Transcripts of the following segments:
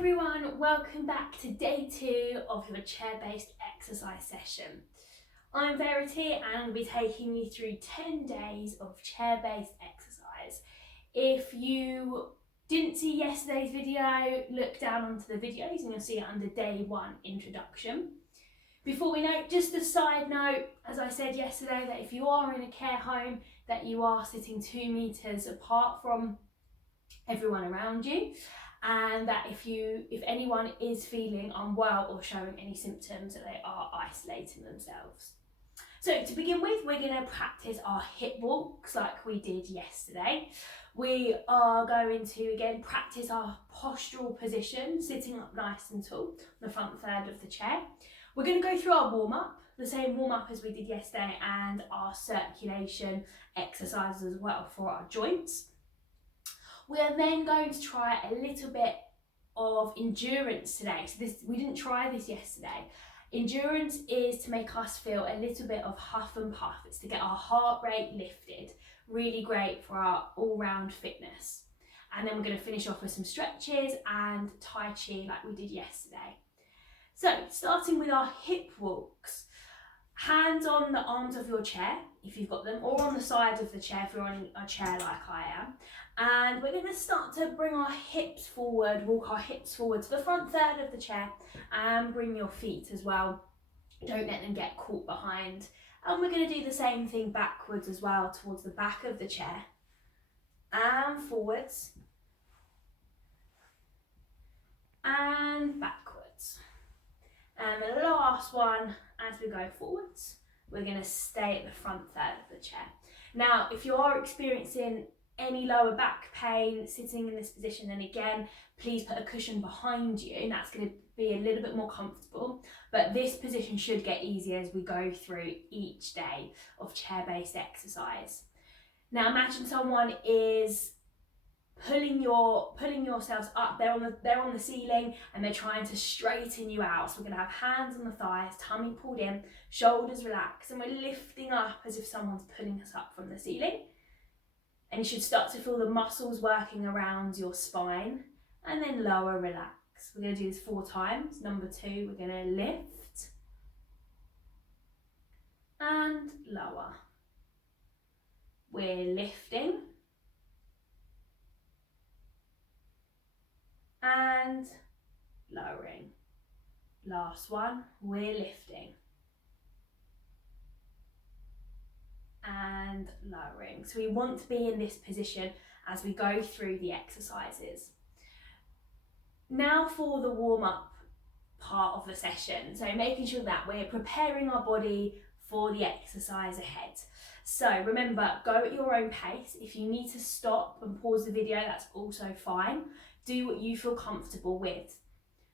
everyone, welcome back to day 2 of your chair-based exercise session. I'm Verity and I'll be taking you through 10 days of chair-based exercise. If you didn't see yesterday's video, look down onto the videos and you'll see it under day 1 introduction. Before we know, just a side note, as I said yesterday, that if you are in a care home, that you are sitting 2 meters apart from everyone around you, and that if anyone is feeling unwell or showing any symptoms, that they are isolating themselves. So to begin with, we're going to practice our hip walks like we did yesterday. We are going to again practice our postural position, sitting up nice and tall on the front third of the chair. We're going to go through our warm-up, the same warm-up as we did yesterday, and our circulation exercises as well for our joints. We are then going to try a little bit of endurance today. So we didn't try this yesterday. Endurance is to make us feel a little bit of huff and puff. It's to get our heart rate lifted. Really great for our all-round fitness. And then we're going to finish off with some stretches and Tai Chi like we did yesterday. So starting with our hip walks. Hands on the arms of your chair, if you've got them, or on the sides of the chair if you're on a chair like I am. And we're going to start to bring our hips forward, walk our hips forward to the front third of the chair, and bring your feet as well. Don't let them get caught behind. And we're going to do the same thing backwards as well, towards the back of the chair. And forwards. And backwards. And the last one, as we go forwards, we're going to stay at the front third of the chair. Now, if you are experiencing any lower back pain sitting in this position, then again, please put a cushion behind you, and that's going to be a little bit more comfortable. But this position should get easier as we go through each day of chair-based exercise. Now, imagine someone is pulling yourselves up. They're on the ceiling and they're trying to straighten you out. So we're going to have hands on the thighs, tummy pulled in, shoulders relaxed, and we're lifting up as if someone's pulling us up from the ceiling. And you should start to feel the muscles working around your spine, and then lower, relax. We're going to do this 4 times. Number 2, we're going to lift and lower. We're lifting and lowering. Last one, we're lifting and lowering. So we want to be in this position as we go through the exercises. Now for the warm-up part of the session. So making sure that we're preparing our body for the exercise ahead. So remember, go at your own pace. If you need to stop and pause the video, that's also fine. Do what you feel comfortable with.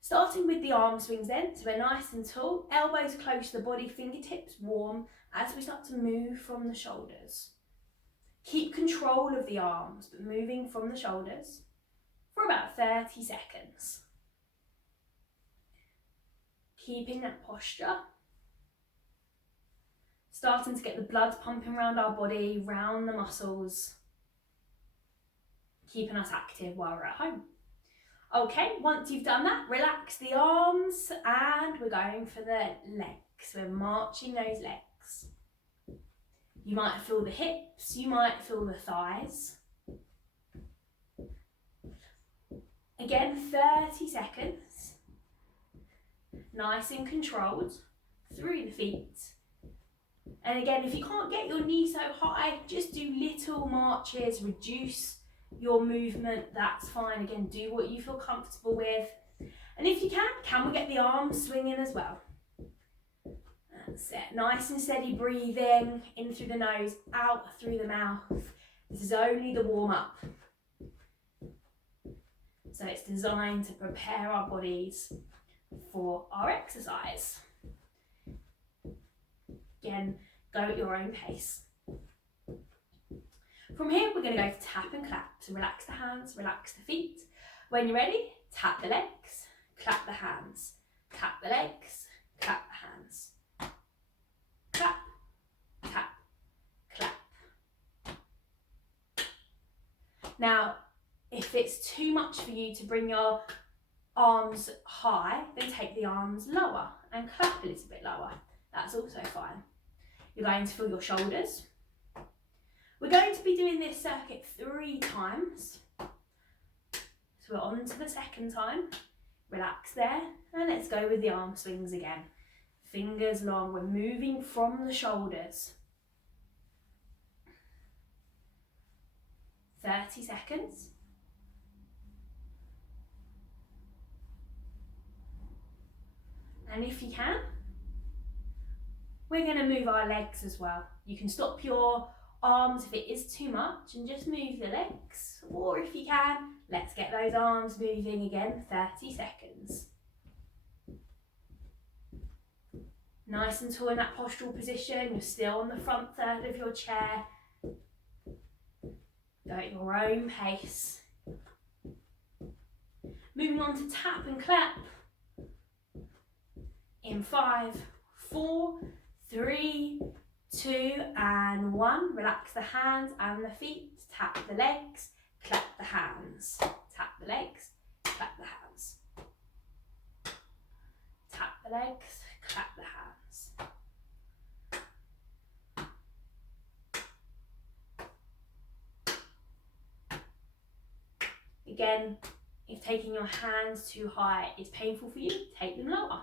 Starting with the arm swings then, so we're nice and tall, elbows close to the body, fingertips warm as we start to move from the shoulders. Keep control of the arms, but moving from the shoulders for about 30 seconds. Keeping that posture. Starting to get the blood pumping around our body, round the muscles. Keeping us active while we're at home. Okay, once you've done that, relax the arms and we're going for the legs. We're marching those legs. You might feel the hips, you might feel the thighs. Again, 30 seconds. Nice and controlled through the feet. And again, if you can't get your knee so high, just do little marches, reduce your movement, that's fine. Again, do what you feel comfortable with. And if you can we get the arms swinging as well? That's it. Nice and steady breathing, in through the nose, out through the mouth. This is only the warm-up. So it's designed to prepare our bodies for our exercise. Again, go at your own pace. From here, we're going to go for tap and clap. So relax the hands, relax the feet. When you're ready, tap the legs, clap the hands. Tap the legs, clap the hands. Clap, tap, clap. Now, if it's too much for you to bring your arms high, then take the arms lower and clap a little bit lower. That's also fine. You're going to feel your shoulders. We're going to be doing this circuit 3 times. So we're on to the second time. Relax there, and let's go with the arm swings again. Fingers long, we're moving from the shoulders. 30 seconds. And if you can, we're going to move our legs as well. You can stop your arms if it is too much and just move the legs. Or if you can, let's get those arms moving again, 30 seconds. Nice and tall in that postural position. You're still on the front third of your chair. Go at your own pace. Moving on to tap and clap. In 5, 4, 3, 2 and 1. Relax the hands and the feet. Tap the legs, clap the hands. Tap the legs, clap the hands. Tap the legs, clap the hands. Again, if taking your hands too high is painful for you, take them lower.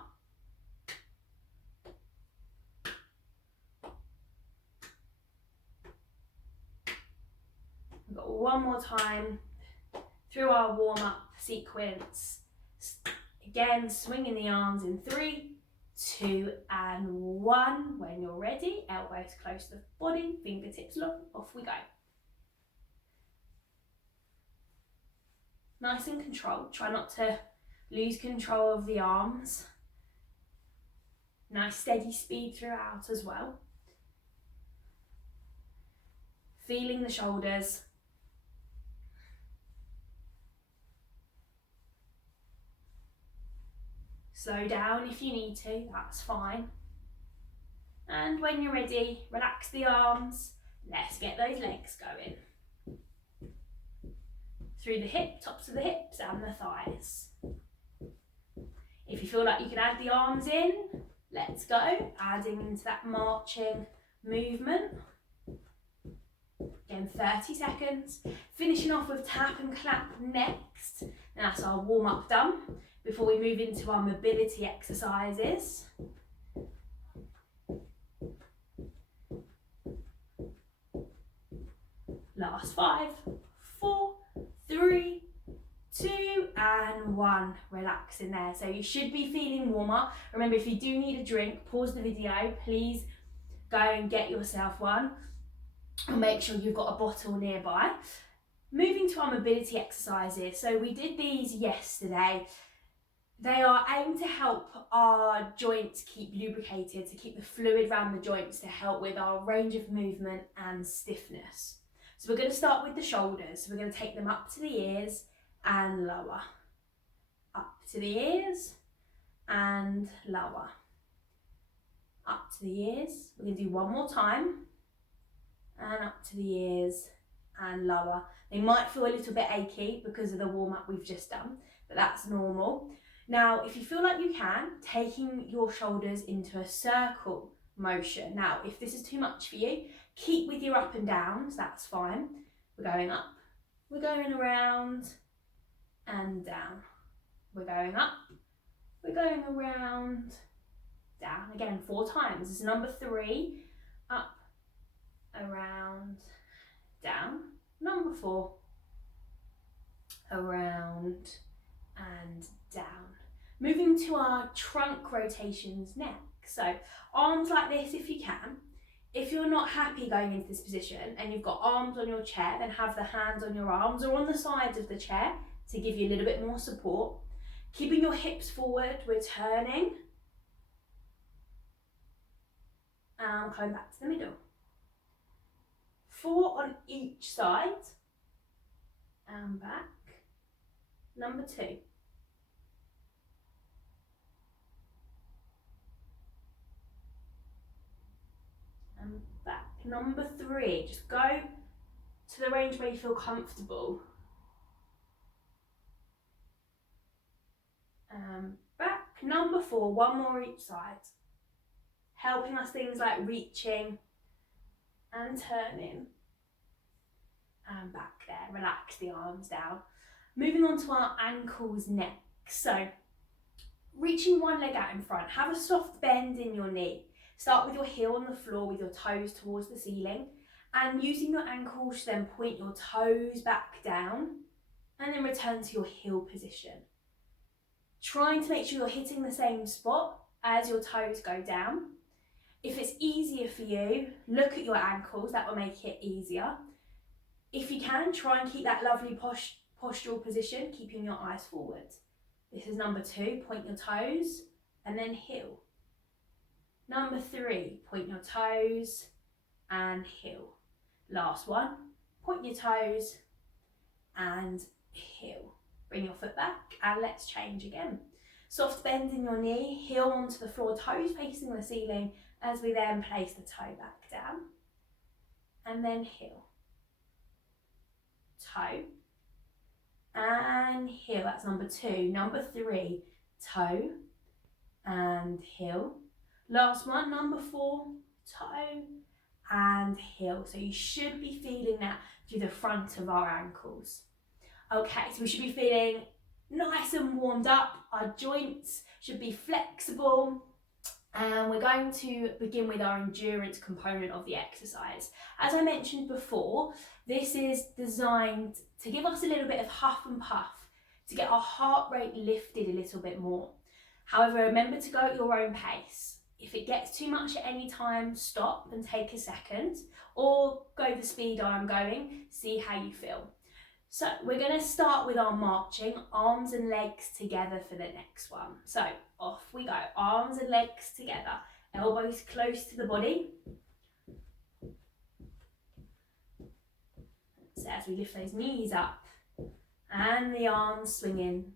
We've got one more time through our warm-up sequence. Again, swinging the arms in 3, 2 and 1. When you're ready, elbows close to the body, fingertips long, off we go. Nice and controlled. Try not to lose control of the arms. Nice steady speed throughout as well. Feeling the shoulders. Slow down if you need to, that's fine. And when you're ready, relax the arms. Let's get those legs going. Through the tops of the hips and the thighs. If you feel like you can add the arms in, let's go. Adding into that marching movement. Again, 30 seconds. Finishing off with tap and clap next. And that's our warm-up done before we move into our mobility exercises. Last 5, 4, 3, 2 and 1. Relax in there. So you should be feeling warmer. Remember, if you do need a drink, pause the video. Please go and get yourself one. And make sure you've got a bottle nearby. Moving to our mobility exercises. So we did these yesterday. They are aimed to help our joints keep lubricated, to keep the fluid around the joints, to help with our range of movement and stiffness. So we're going to start with the shoulders. So we're going to take them up to the ears and lower. Up to the ears and lower. Up to the ears. We're going to do one more time. And up to the ears and lower. They might feel a little bit achy because of the warm-up we've just done, but that's normal. Now, if you feel like you can, taking your shoulders into a circle motion. Now, if this is too much for you, keep with your up and downs, that's fine. We're going up, we're going around and down. We're going up, we're going around, down. Again, 4 times. This is number 3, up, around, down. Number 4, around and down. Moving to our trunk rotations next. So arms like this if you can. If you're not happy going into this position and you've got arms on your chair, then have the hands on your arms or on the sides of the chair to give you a little bit more support. Keeping your hips forward, we're turning. And coming back to the middle. 4 on each side. And back. Number 2. And back. Number 3. Just go to the range where you feel comfortable. Number 4, one more each side. Helping us things like reaching and turning. And back there, relax the arms down. Moving on to our ankles next. So, reaching one leg out in front, have a soft bend in your knee. Start with your heel on the floor with your toes towards the ceiling, and using your ankles to then point your toes back down and then return to your heel position. Trying to make sure you're hitting the same spot as your toes go down. If it's easier for you, look at your ankles, that will make it easier. If you can, try and keep that lovely postural position, keeping your eyes forward. This is number 2, point your toes and then heel. Number 3, point your toes and heel. Last one, point your toes and heel. Bring your foot back and let's change again. Soft bend in your knee, heel onto the floor, toes facing the ceiling as we then place the toe back down. And then heel. Toe and heel, that's number 2. Number 3, toe and heel. Last one, number 4, toe and heel. So you should be feeling that through the front of our ankles. Okay, so we should be feeling nice and warmed up. Our joints should be flexible. And we're going to begin with our endurance component of the exercise. As I mentioned before, this is designed to give us a little bit of huff and puff, to get our heart rate lifted a little bit more. However, remember to go at your own pace. If it gets too much at any time, stop and take a second, or go the speed I'm going, see how you feel. So we're going to start with our marching, arms and legs together for the next one. So off we go, arms and legs together, elbows close to the body. So as we lift those knees up and the arms swinging,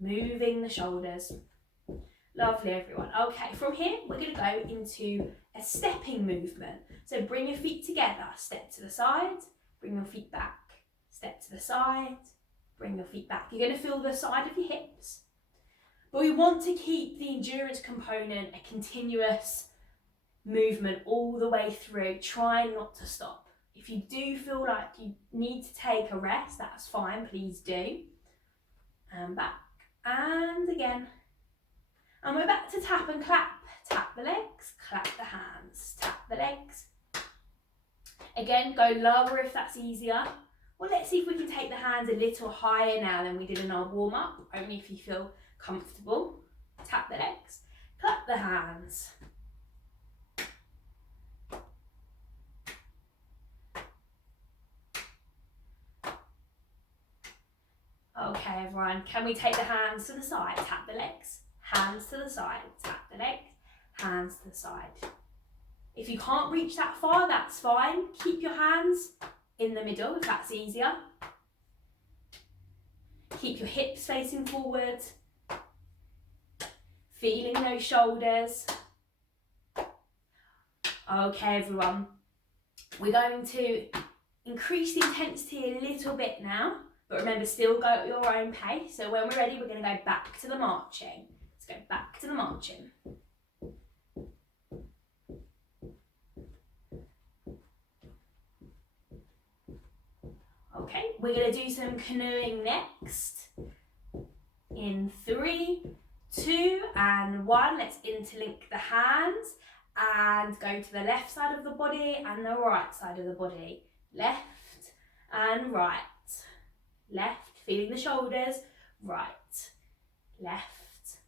moving the shoulders. Lovely, everyone. Okay, from here we're going to go into a stepping movement. So bring your feet together, step to the side, bring your feet back. Step to the side, bring your feet back. You're going to feel the side of your hips. But we want to keep the endurance component a continuous movement all the way through. Try not to stop. If you do feel like you need to take a rest, that's fine, please do. And back, and again. And we're back to tap and clap. Tap the legs, clap the hands, tap the legs. Again, go lower if that's easier. Well, let's see if we can take the hands a little higher now than we did in our warm-up, only if you feel comfortable. Tap the legs, clap the hands. Okay, everyone, can we take the hands to the side? Tap the legs, hands to the side, tap the legs, hands to the side. If you can't reach that far, that's fine. Keep your hands in the middle if that's easier. Keep your hips facing forward. Feeling those shoulders. Okay, everyone. We're going to increase the intensity a little bit now, but remember, still go at your own pace. So when we're ready, we're going to go back to the marching. Let's go back to the marching. Okay, we're going to do some canoeing next. In 3, 2 and 1, let's interlink the hands and go to the left side of the body and the right side of the body. Left and right. Left, feeling the shoulders. Right, left,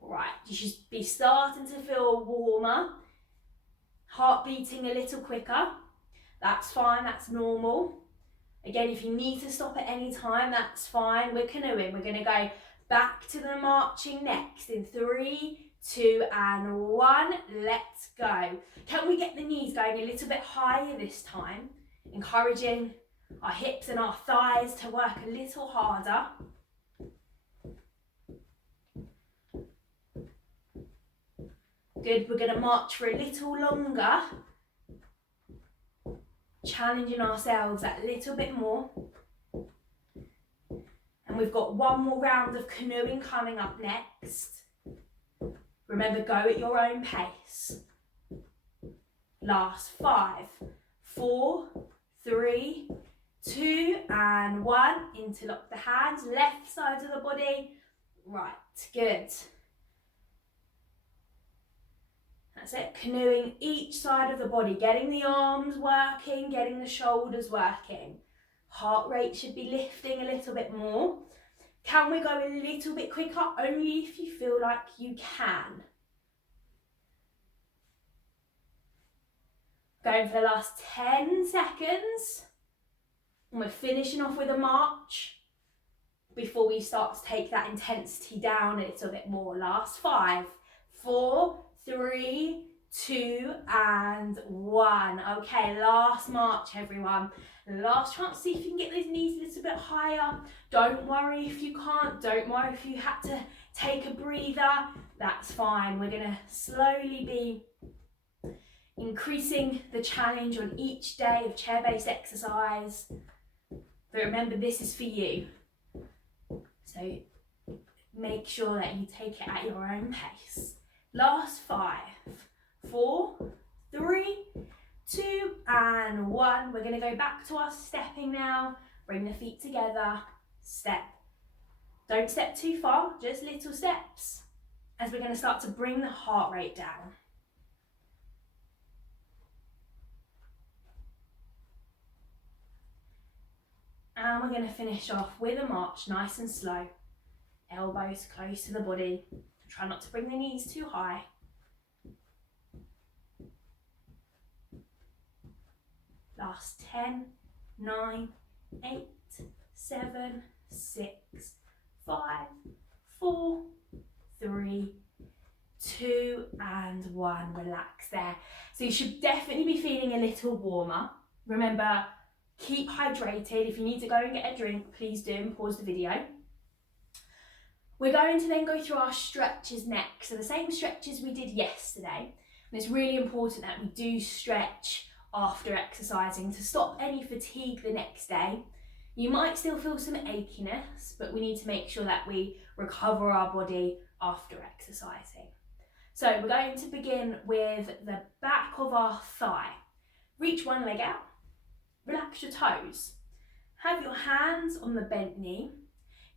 right. You should be starting to feel warmer. Heart beating a little quicker. That's fine, that's normal. Again, if you need to stop at any time, that's fine. We're canoeing. We're going to go back to the marching next in 3, 2 and 1. Let's go. Can we get the knees going a little bit higher this time? Encouraging our hips and our thighs to work a little harder. Good. We're going to march for a little longer. Challenging ourselves that little bit more. And we've got one more round of canoeing coming up next. Remember, go at your own pace. Last 5, 4, 3, 2 and 1. Interlock the hands, left side of the body. Right, good. That's it, canoeing each side of the body, getting the arms working, getting the shoulders working. Heart rate should be lifting a little bit more. Can we go a little bit quicker? Only if you feel like you can. Going for the last 10 seconds. And we're finishing off with a march before we start to take that intensity down a little bit more. Last 5, 4, 3, 2 and 1. Okay, last march everyone. Last chance, see if you can get those knees a little bit higher. Don't worry if you can't. Don't worry if you had to take a breather. That's fine. We're gonna slowly be increasing the challenge on each day of chair-based exercise. But remember, this is for you. So make sure that you take it at your own pace. Last 5, 4, 3, 2 and 1. We're going to go back to our stepping now. Bring the feet together. Step. Don't step too far, just little steps, as we're going to start to bring the heart rate down. And we're going to finish off with a march, nice and slow. Elbows close to the body. Try not to bring the knees too high. Last 10, 9, 8, 7, 6, 5, 4, 3, 2 and 1. Relax there. So you should definitely be feeling a little warmer. Remember, keep hydrated. If you need to go and get a drink, please do, and pause the video. We're going to then go through our stretches next. So the same stretches we did yesterday. And it's really important that we do stretch after exercising to stop any fatigue the next day. You might still feel some achiness, but we need to make sure that we recover our body after exercising. So we're going to begin with the back of our thigh. Reach one leg out, relax your toes. Have your hands on the bent knee.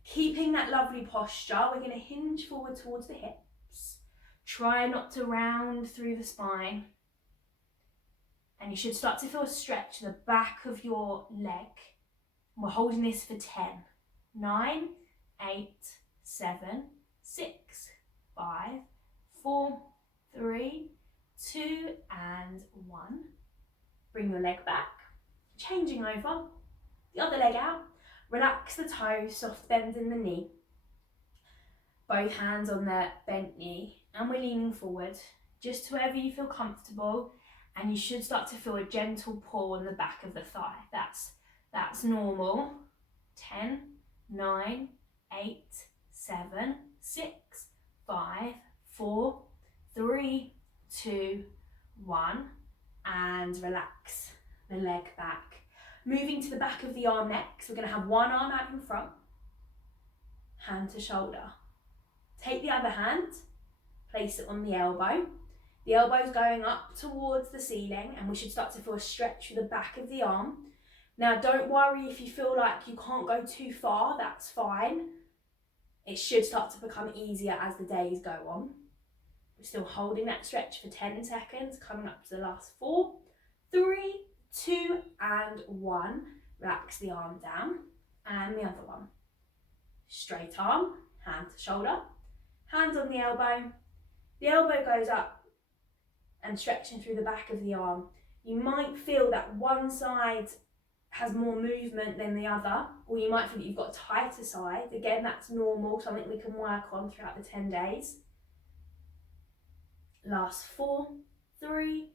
Keeping that lovely posture, we're going to hinge forward towards the hips. Try not to round through the spine. And you should start to feel a stretch in the back of your leg. We're holding this for 10, 9, 8, 7, 6, 5, 4, 3, 2 and 1. Bring your leg back, changing over, the other leg out. Relax the toes, soft bend in the knee. Both hands on the bent knee, and we're leaning forward, just to wherever you feel comfortable, and you should start to feel a gentle pull on the back of the thigh. That's normal. 10, 9, 8, 7, 6, 5, 4, 3, 2, 1, and relax the leg back. Moving to the back of the arm next, we're going to have one arm out in front, hand to shoulder. Take the other hand, place it on the elbow. The elbow's going up towards the ceiling, and we should start to feel a stretch through the back of the arm. Now, don't worry if you feel like you can't go too far, that's fine. It should start to become easier as the days go on. We're still holding that stretch for 10 seconds, coming up to the last 4, 3, 2 and 1. Relax the arm down, and the other one. Straight arm, hand to shoulder, hand on the elbow. The elbow goes up and stretching through the back of the arm. You might feel that one side has more movement than the other, or you might feel that you've got a tighter side. Again, that's normal, something we can work on throughout the 10 days. Last 4, 3,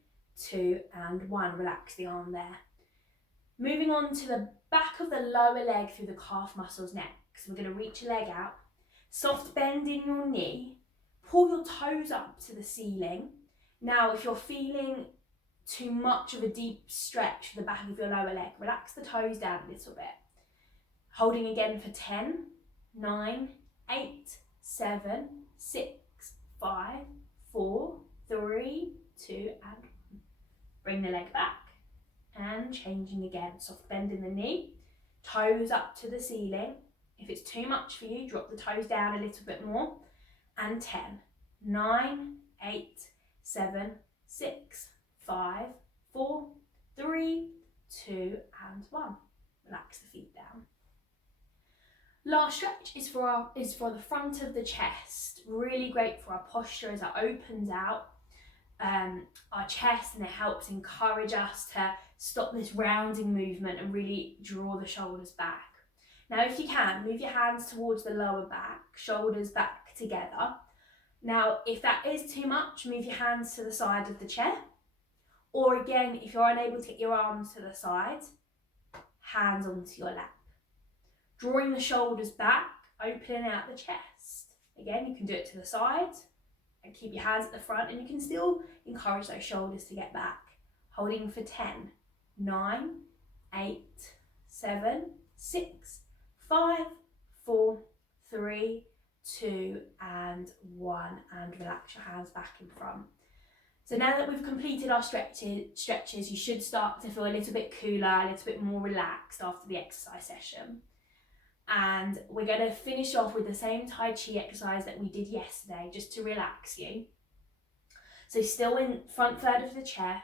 2 and 1. Relax the arm there. Moving on to the back of the lower leg through the calf muscles next. We're going to reach a leg out, soft bend in your knee, pull your toes up to the ceiling. Now, if you're feeling too much of a deep stretch for the back of your lower leg, relax the toes down a little bit. Holding again for 10, 9, 8, 7, 6, 5, 4, 3, 2 and 1. Bring the leg back and changing again. Soft bend in the knee, toes up to the ceiling. If it's too much for you, drop the toes down a little bit more. And 10, 9, 8, 7, 6, 5, 4, 3, 2 and 1. Relax the feet down. Last stretch is for the front of the chest. Really great for our posture as it opens out our chest, and it helps encourage us to stop this rounding movement and really draw the shoulders back. Now, if you can, move your hands towards the lower back, shoulders back together. Now, if that is too much, move your hands to the side of the chair. Or again, if you're unable to get your arms to the side, hands onto your lap. Drawing the shoulders back, opening out the chest. Again, you can do it to the side and keep your hands at the front, and you can still encourage those shoulders to get back. Holding for 10, 9, 8, 7, 6, 5, 4, 3, 2 and 1, and relax your hands back in front. So now that we've completed our stretches, you should start to feel a little bit cooler, a little bit more relaxed after the exercise session. And we're going to finish off with the same Tai Chi exercise that we did yesterday, just to relax you. So still in front third of the chair,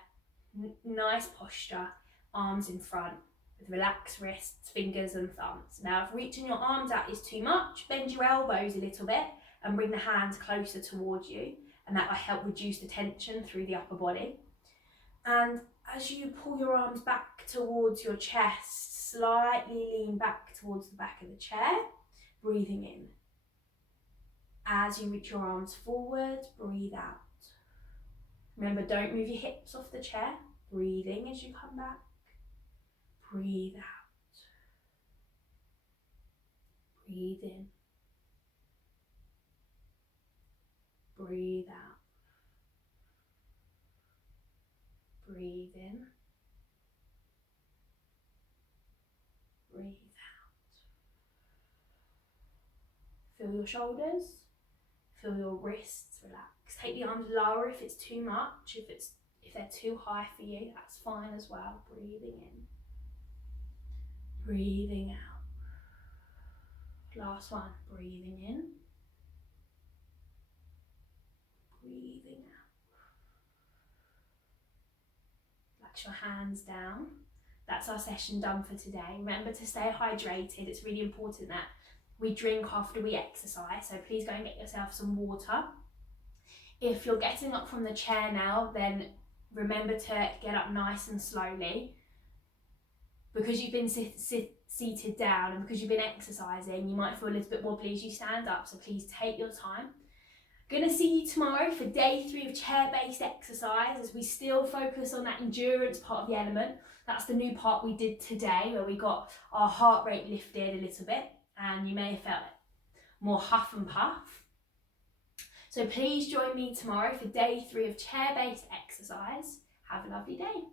nice posture, arms in front, with relaxed wrists, fingers and thumbs. Now, if reaching your arms out is too much, bend your elbows a little bit and bring the hands closer towards you, and that will help reduce the tension through the upper body. And as you pull your arms back towards your chest, slightly lean back towards the back of the chair, breathing in. As you reach your arms forward, breathe out. Remember, don't move your hips off the chair. Breathing as you come back. Breathe out. Breathe in. Breathe out. Breathe in. Breathe out. Feel your shoulders. Feel your wrists relax. Take the arms lower if it's too much. If they're too high for you, that's fine as well. Breathing in. Breathing out. Last one. Breathing in. Breathing out. Relax your hands down. That's our session done for today. Remember to stay hydrated. It's really important that we drink after we exercise, so please go and get yourself some water. If you're getting up from the chair now, then remember to get up nice and slowly. Because you've been seated down and because you've been exercising, you might feel a little bit wobbly as you stand up, so please take your time. Going to see you tomorrow for day 3 of chair-based exercise, as we still focus on that endurance part of the element. That's the new part we did today, where we got our heart rate lifted a little bit, and you may have felt more huff and puff. So please join me tomorrow for day 3 of chair-based exercise. Have a lovely day.